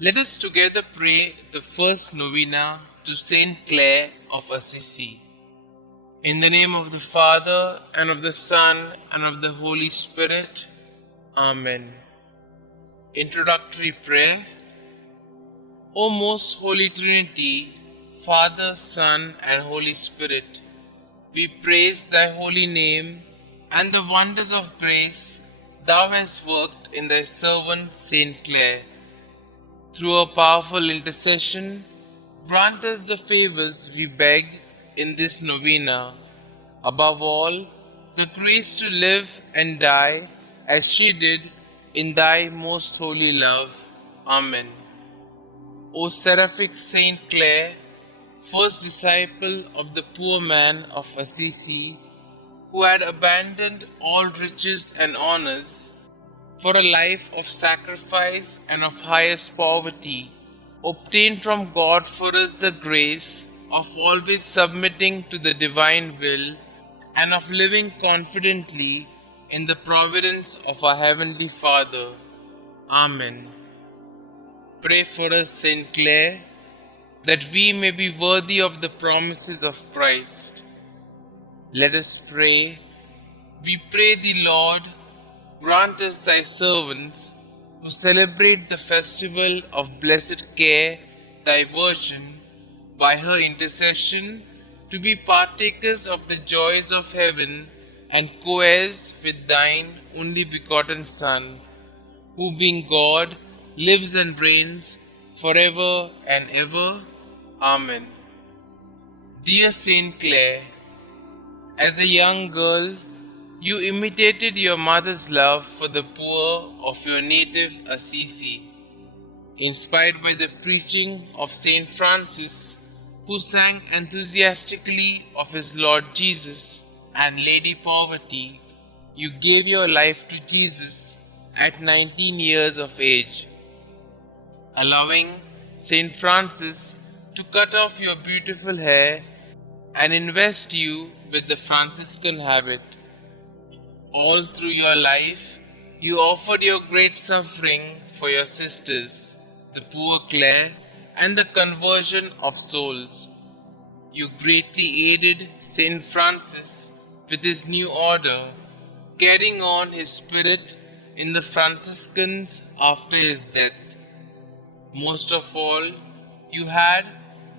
Let us together pray the first novena to St Clare of Assisi. In the name of the Father, and of the Son, and of the Holy Spirit. Amen. Introductory prayer. O most Holy Trinity, Father, Son, and Holy Spirit, we praise thy holy name and the wonders of grace thou hast worked in thy servant St. Clare. Through a powerful intercession, grant us the favors we beg in this novena. Above all, the grace to live and die as she did in thy most holy love. Amen. O seraphic Saint Clare, first disciple of the poor man of Assisi, who had abandoned all riches and honors for a life of sacrifice and of highest poverty, obtain from God for us the grace of always submitting to the divine will and of living confidently in the providence of our Heavenly Father. Amen. Pray for us, St. Clare, that we may be worthy of the promises of Christ. Let us pray. We pray thee, Lord, grant us thy servants, who celebrate the festival of blessed Care, thy Virgin, by her intercession, to be partakers of the joys of heaven and co-heirs with thine only begotten Son, who being God, lives and reigns forever and ever. Amen. Dear Saint Clare, as a young girl, you imitated your mother's love for the poor of your native Assisi. Inspired by the preaching of St. Francis, who sang enthusiastically of his Lord Jesus and Lady Poverty, you gave your life to Jesus at 19 years of age, allowing St. Francis to cut off your beautiful hair and invest you with the Franciscan habit. All through your life, you offered your great suffering for your sisters, the poor Clare, and the conversion of souls. You greatly aided St. Francis with his new order, carrying on his spirit in the Franciscans after his death. Most of all, you had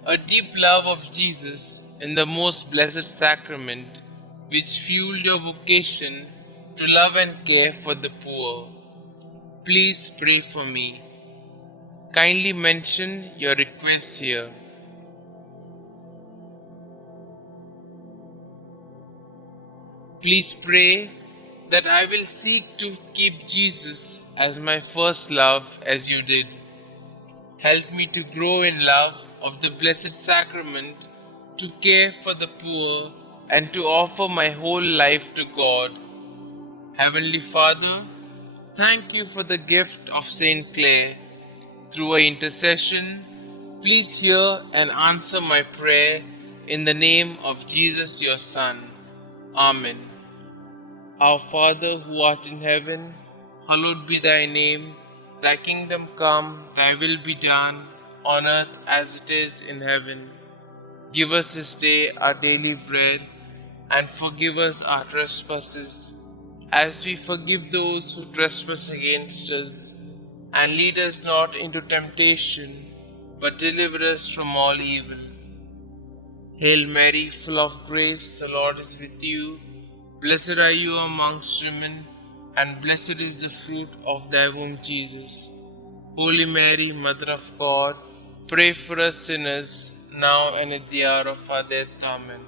a deep love of Jesus in the most blessed sacrament, which fueled your vocation to love and care for the poor. Please pray for me. Kindly mention your requests here. Please pray that I will seek to keep Jesus as my first love as you did. Help me to grow in love of the Blessed Sacrament, to care for the poor, and to offer my whole life to God. Heavenly Father, thank you for the gift of St. Clare. Through her intercession, please hear and answer my prayer in the name of Jesus your Son. Amen. Our Father who art in heaven, hallowed be thy name. Thy kingdom come, thy will be done, on earth as it is in heaven. Give us this day our daily bread, and forgive us our trespasses, as we forgive those who trespass against us. And lead us not into temptation, but deliver us from all evil. Hail Mary, full of grace, the Lord is with you. Blessed are you amongst women, and blessed is the fruit of thy womb, Jesus. Holy Mary, Mother of God, pray for us sinners, now and at the hour of our death. Amen.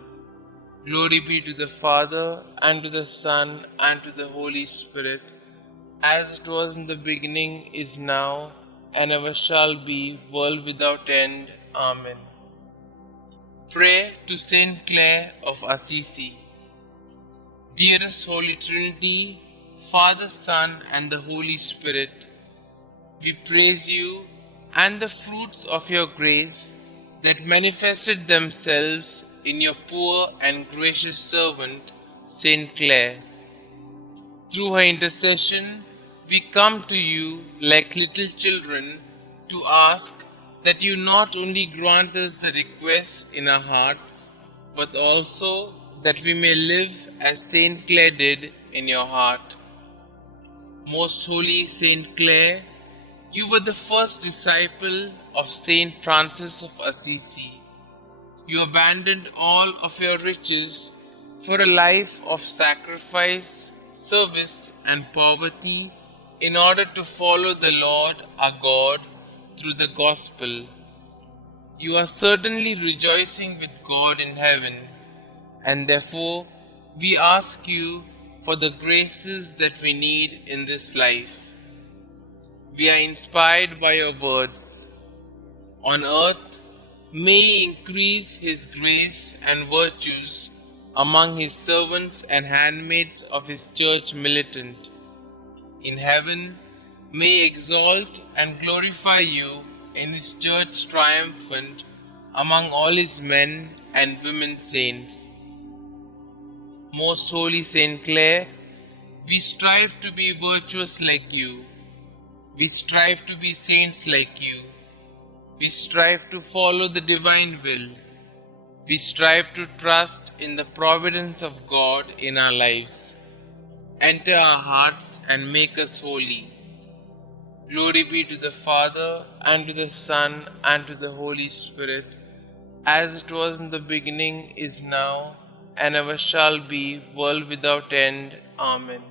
Glory be to the Father, and to the Son, and to the Holy Spirit, as it was in the beginning, is now, and ever shall be, world without end. Amen. Pray to St. Clare of Assisi. Dearest Holy Trinity, Father, Son, and the Holy Spirit, we praise you and the fruits of your grace that manifested themselves in your poor and gracious servant, St. Clare. Through her intercession, we come to you like little children to ask that you not only grant us the request in our hearts, but also that we may live as St. Clare did in your heart. Most holy St. Clare, you were the first disciple of St. Francis of Assisi. You abandoned all of your riches for a life of sacrifice, service, and poverty in order to follow the Lord our God through the gospel. You are certainly rejoicing with God in heaven, and therefore we ask you for the graces that we need in this life. We are inspired by your words. On earth, may He increase His grace and virtues among His servants and handmaids of His church militant. In heaven, may He exalt and glorify you in His church triumphant among all His men and women saints. Most holy St. Clare, we strive to be virtuous like you. We strive to be saints like you. We strive to follow the divine will. We strive to trust in the providence of God in our lives. Enter our hearts and make us holy. Glory be to the Father, and to the Son, and to the Holy Spirit, as it was in the beginning, is now, and ever shall be, world without end. Amen.